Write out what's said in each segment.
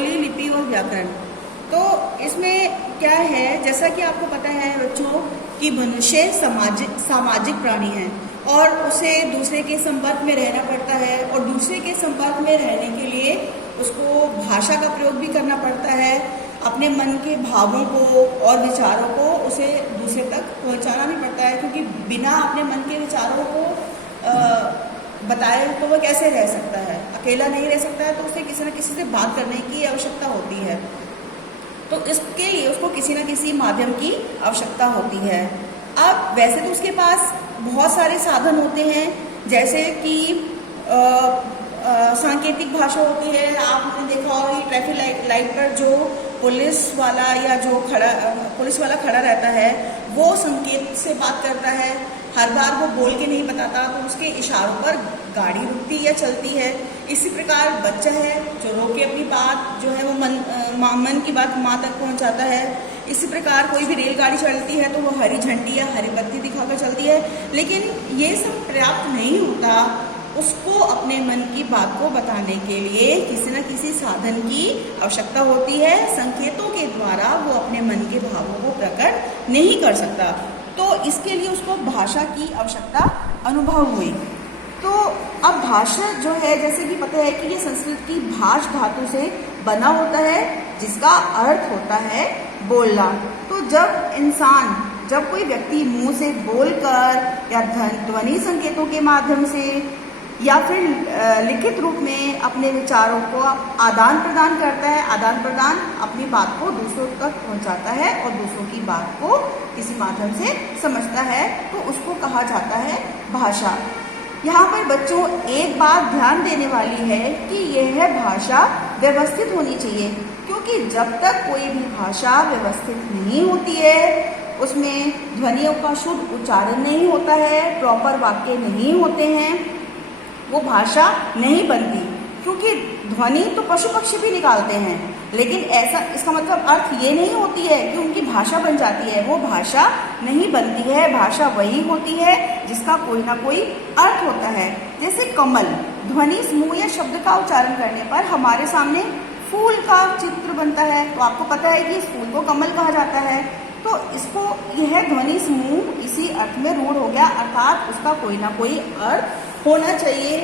बोली, लिपि व व्याकरण। तो इसमें क्या है, जैसा कि आपको पता है बच्चों कि मनुष्य सामाजिक प्राणी है और उसे दूसरे के संपर्क में रहना पड़ता है, और दूसरे के संपर्क में रहने के लिए उसको भाषा का प्रयोग भी करना पड़ता है। अपने मन के भावों को और विचारों को उसे दूसरे तक पहुंचाना भी पड़ता है, क्योंकि बिना अपने मन के विचारों को बताए तो वह कैसे रह सकता है, अकेला नहीं रह सकता है, तो उसे किसी न किसी से बात करने की आवश्यकता होती है। तो इसके लिए उसको किसी न किसी माध्यम की आवश्यकता होती है। अब वैसे तो उसके पास बहुत सारे साधन होते हैं, जैसे कि सांकेतिक भाषा होती है। आपने देखा होगा कि ट्रैफिक लाइट पर जो पुलिस वाला खड़ा रहता है, वो संकेत से बात करता है। हर बार वो बोल के नहीं बताता, तो उसके इशारों पर गाड़ी रुकती या चलती है। इसी प्रकार बच्चा है जो रो के अपनी बात जो है वो मन की बात माँ तक पहुँचाता है। इसी प्रकार कोई भी रेलगाड़ी चलती है तो वो हरी झंडी या हरी बत्ती दिखाकर चलती है। लेकिन ये सब पर्याप्त नहीं होता, उसको अपने मन की बात को बताने के लिए किसी न किसी साधन की आवश्यकता होती है। संकेतों के द्वारा वो अपने मन के भावों को प्रकट नहीं कर सकता, तो इसके लिए उसको भाषा की आवश्यकता अनुभव हुई। तो अब भाषा जो है, जैसे कि पता है कि ये संस्कृत की भाष धातु से बना होता है, जिसका अर्थ होता है बोलना। तो जब कोई व्यक्ति मुंह से बोलकर या ध्वनि संकेतों के माध्यम से या फिर लिखित रूप में अपने विचारों को आदान प्रदान करता है, आदान प्रदान अपनी बात को दूसरों तक पहुंचाता है और दूसरों की बात को किसी माध्यम से समझता है, तो उसको कहा जाता है भाषा। यहाँ पर बच्चों एक बात ध्यान देने वाली है कि यह भाषा व्यवस्थित होनी चाहिए, क्योंकि जब तक कोई भी भाषा व्यवस्थित नहीं होती है, उसमें ध्वनियों का शुद्ध उच्चारण नहीं होता है, प्रॉपर वाक्य नहीं होते हैं, वो भाषा नहीं बनती। क्योंकि ध्वनि तो पशु पक्षी भी निकालते हैं, लेकिन ऐसा इसका मतलब अर्थ ये नहीं होती है कि उनकी भाषा बन जाती है। वो भाषा नहीं बनती है। भाषा वही होती है जिसका कोई ना कोई अर्थ होता है। जैसे कमल, ध्वनि समूह या शब्द का उच्चारण करने पर हमारे सामने फूल का चित्र बनता है, तो आपको पता है कि इस फूल को कमल कहा जाता है। तो इसको यह ध्वनि समूह इसी अर्थ में रूढ़ हो गया, अर्थात उसका कोई ना कोई अर्थ होना चाहिए।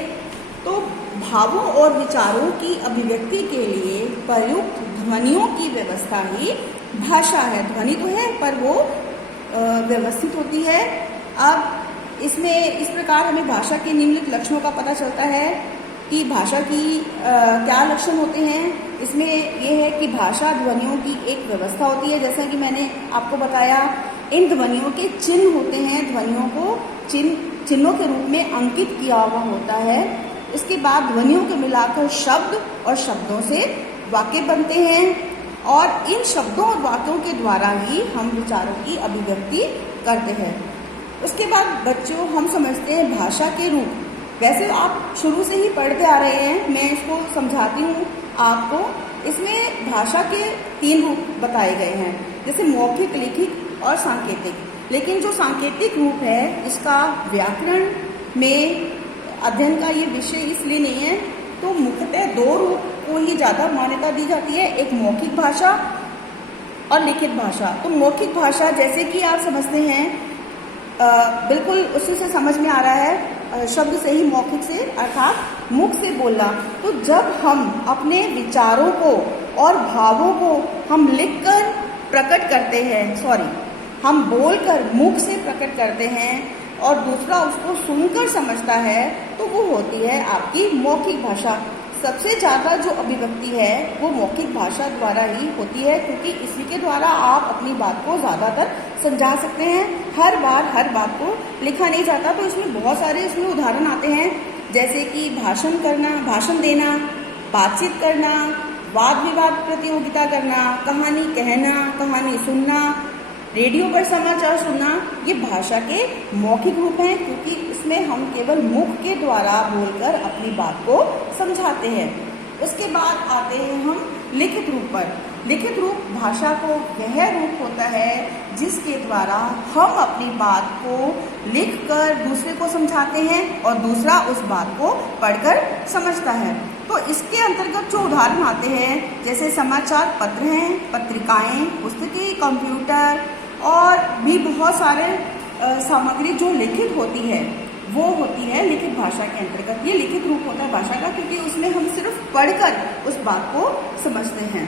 तो भावों और विचारों की अभिव्यक्ति के लिए प्रयुक्त ध्वनियों की व्यवस्था ही भाषा है। ध्वनि तो है पर वो व्यवस्थित होती है। अब इसमें इस प्रकार हमें भाषा के निम्नलिखित लक्षणों का पता चलता है कि भाषा की क्या लक्षण होते हैं। इसमें यह है कि भाषा ध्वनियों की एक व्यवस्था होती है, जैसा कि मैंने आपको बताया। इन ध्वनियों के चिन्ह होते हैं, ध्वनियों को चिन्हों के रूप में अंकित किया हुआ होता है। इसके बाद ध्वनियों को मिलाकर शब्द और शब्दों से वाक्य बनते हैं, और इन शब्दों और वाक्यों के द्वारा ही हम विचारों की अभिव्यक्ति करते हैं। उसके बाद बच्चों हम समझते हैं भाषा के रूप। वैसे आप शुरू से ही पढ़ते आ रहे हैं, मैं इसको समझाती हूँ आपको। इसमें भाषा के 3 रूप बताए गए हैं, जैसे मौखिक, लिखित और सांकेतिक। लेकिन जो सांकेतिक रूप है, इसका व्याकरण में अध्ययन का ये विषय इसलिए नहीं है, तो मुख्यतः 2 रूप को ही ज़्यादा मान्यता दी जाती है, एक मौखिक भाषा और लिखित भाषा। तो मौखिक भाषा जैसे कि आप समझते हैं, बिल्कुल उसी से समझ में आ रहा है, शब्द से ही मौखिक से अर्थात मुख से बोलना। तो जब हम अपने विचारों को और भावों को हम लिखकर प्रकट करते हैं, हम बोलकर मुख से प्रकट करते हैं और दूसरा उसको सुनकर समझता है, तो वो होती है आपकी मौखिक भाषा। सबसे ज़्यादा जो अभिव्यक्ति है वो मौखिक भाषा द्वारा ही होती है, क्योंकि इसी के द्वारा आप अपनी बात को ज़्यादातर समझा सकते हैं। हर बार हर बात को लिखा नहीं जाता, तो इसमें बहुत सारे इसमें उदाहरण आते हैं, जैसे कि भाषण करना, भाषण देना, बातचीत करना, वाद विवाद प्रतियोगिता करना, कहानी कहना, कहानी सुनना, रेडियो पर समाचार सुनना। ये भाषा के मौखिक रूप हैं, क्योंकि इसमें हम केवल मुख के द्वारा बोलकर अपनी बात को समझाते हैं। उसके बाद आते हैं हम लिखित रूप पर। लिखित रूप भाषा को वह रूप होता है जिसके द्वारा हम अपनी बात को लिखकर दूसरे को समझाते हैं और दूसरा उस बात को पढ़कर समझता है। तो इसके अंतर्गत जो उदाहरण आते हैं जैसे समाचार पत्र हैं, पत्रिकाएं, पुस्तकें, कंप्यूटर और भी बहुत सारे सामग्री जो लिखित होती है वो होती है लिखित भाषा के अंतर्गत। ये लिखित रूप होता है भाषा का, क्योंकि उसमें हम सिर्फ पढ़कर उस बात को समझते हैं।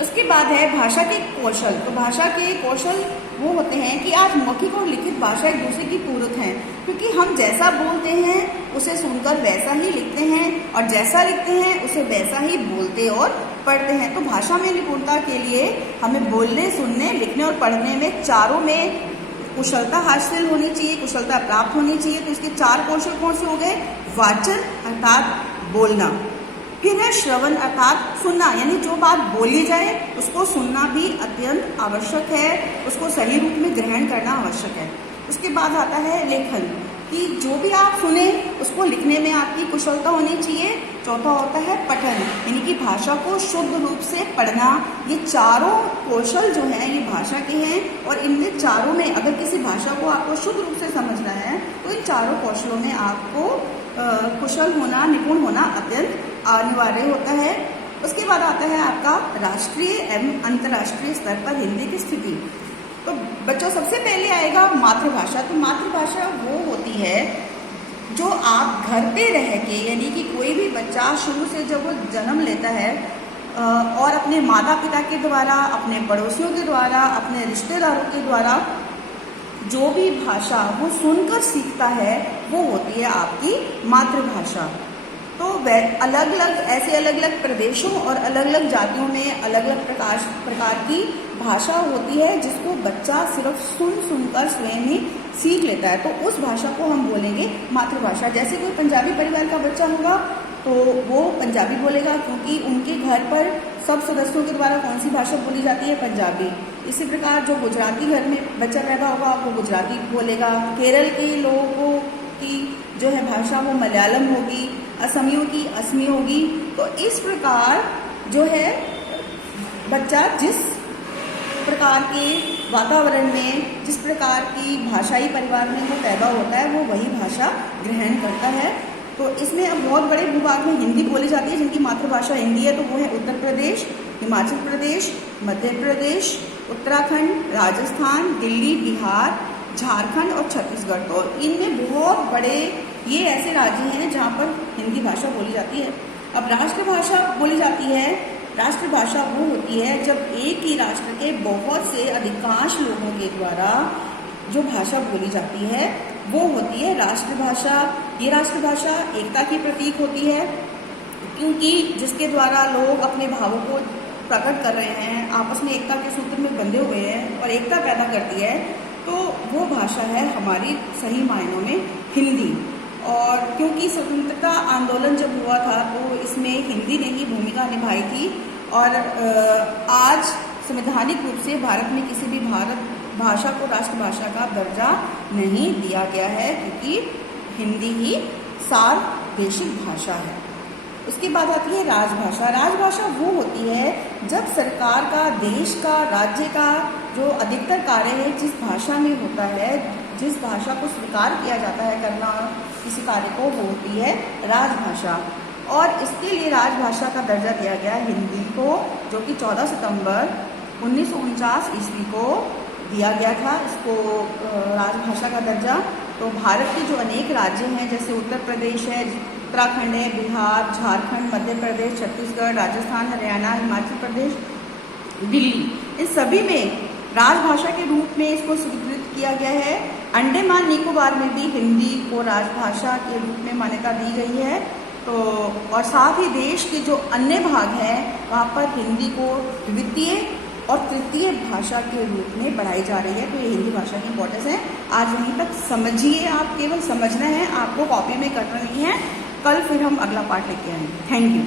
उसके बाद है भाषा के कौशल। तो भाषा के कौशल वो होते हैं कि आज मौखिक और लिखित भाषा एक दूसरे की पूरक हैं, क्योंकि हम जैसा बोलते हैं उसे सुनकर वैसा ही लिखते हैं और जैसा लिखते हैं उसे वैसा ही बोलते और पढ़ते हैं। तो भाषा में निपुणता के लिए हमें बोलने, सुनने, लिखने और पढ़ने में चारों में कुशलता हासिल होनी चाहिए, कुशलता प्राप्त होनी चाहिए। तो इसके 4 कौशल कौन से हो गए? वाचन अर्थात बोलना, फिर है श्रवण अर्थात सुनना, यानी जो बात बोली जाए उसको सुनना भी अत्यंत आवश्यक है, उसको सही रूप में ग्रहण करना आवश्यक है। उसके बाद आता है लेखन, कि जो भी आप सुने उसको लिखने में आपकी कुशलता होनी चाहिए। चौथा होता है पठन, यानी कि भाषा को शुद्ध रूप से पढ़ना। ये चारों कौशल जो हैं ये भाषा के हैं और इनमें चारों में अगर किसी भाषा को आपको शुद्ध रूप से समझना है तो इन चारों कौशलों में आपको कुशल होना, निपुण होना अत्यंत अनिवार्य होता है। उसके बाद आता है आपका राष्ट्रीय एवं अंतर्राष्ट्रीय स्तर पर हिंदी की स्थिति। तो बच्चों सबसे पहले आएगा मातृभाषा। तो मातृभाषा वो होती है जो आप घर पे रह के, यानी कि कोई भी बच्चा शुरू से जब वो जन्म लेता है और अपने माता पिता के द्वारा, अपने पड़ोसियों के द्वारा, अपने रिश्तेदारों के द्वारा जो भी भाषा वो सुनकर सीखता है वो होती है आपकी मातृभाषा। तो अलग अलग ऐसे अलग अलग प्रदेशों और अलग अलग जातियों में अलग अलग प्रकार की भाषा होती है जिसको बच्चा सिर्फ सुनकर स्वयं ही सीख लेता है। तो उस भाषा को हम बोलेंगे मातृभाषा। जैसे कोई पंजाबी परिवार का बच्चा होगा तो वो पंजाबी बोलेगा, क्योंकि उनके घर पर सब सदस्यों के द्वारा कौन सी भाषा बोली जाती है? पंजाबी। इसी प्रकार जो गुजराती घर में बच्चा पैदा होगा वो गुजराती बोलेगा। केरल के लोगों की जो है भाषा वो मलयालम होगी, असमियों की असमी होगी। तो इस प्रकार जो है बच्चा जिस प्रकार के वातावरण में, जिस प्रकार की भाषाई परिवार में वो पैदा होता है वो वही भाषा ग्रहण करता है। तो इसमें अब बहुत बड़े भूभाग में हिंदी बोली जाती है जिनकी मातृभाषा हिंदी है। तो वो है उत्तर प्रदेश, हिमाचल प्रदेश, मध्य प्रदेश, उत्तराखंड, राजस्थान, दिल्ली, बिहार, झारखंड और छत्तीसगढ़। तो इनमें बहुत बड़े ये ऐसे राज्य हैं जहाँ पर हिंदी भाषा बोली जाती है। अब राष्ट्रभाषा बोली जाती है। राष्ट्रभाषा वो होती है जब एक ही राष्ट्र के बहुत से अधिकांश लोगों के द्वारा जो भाषा बोली जाती है वो होती है राष्ट्रभाषा। ये राष्ट्रभाषा एकता की प्रतीक होती है, क्योंकि जिसके द्वारा लोग अपने भावों को प्रकट कर रहे हैं, आपस में एकता के सूत्र में बंधे हुए हैं और एकता पैदा करती है। तो वो भाषा है हमारी सही मायनों में हिंदी। और क्योंकि स्वतंत्रता आंदोलन जब हुआ था तो इसमें हिंदी ने ही भूमिका निभाई थी। और आज संवैधानिक रूप से भारत में किसी भी भाषा को राष्ट्रभाषा का दर्जा नहीं दिया गया है, क्योंकि हिंदी ही सार्वदेशिक भाषा है। उसके बाद आती है राजभाषा। राजभाषा वो होती है जब सरकार का, देश का, राज्य का जो अधिकतर कार्य है जिस भाषा में होता है, जिस भाषा को स्वीकार किया जाता है करना किसी कार्य को, वो होती है राजभाषा। और इसके लिए राजभाषा का दर्जा दिया गया हिंदी को, जो कि 14 सितंबर 1949 ईस्वी को दिया गया था इसको राजभाषा का दर्जा। तो भारत के जो अनेक राज्य हैं जैसे उत्तर प्रदेश है, उत्तराखंड है, बिहार, झारखंड, मध्य प्रदेश, छत्तीसगढ़, राजस्थान, हरियाणा, हिमाचल प्रदेश, दिल्ली, इन सभी में राजभाषा के रूप में इसको स्वीकृत किया गया है। अंडमान निकोबार में भी हिंदी को राजभाषा के रूप में मान्यता दी गई है। तो और साथ ही देश के जो अन्य भाग हैं वहाँ पर हिंदी को द्वितीय और तृतीय भाषा के रूप में पढ़ाई जा रही है। तो ये हिंदी भाषा की इम्पोर्टेंस है। आज वहीं तक समझिए, आप केवल समझना है, आपको कॉपी में करना नहीं है। कल फिर हम अगला पार्ट लेके आएंगे। Thank you.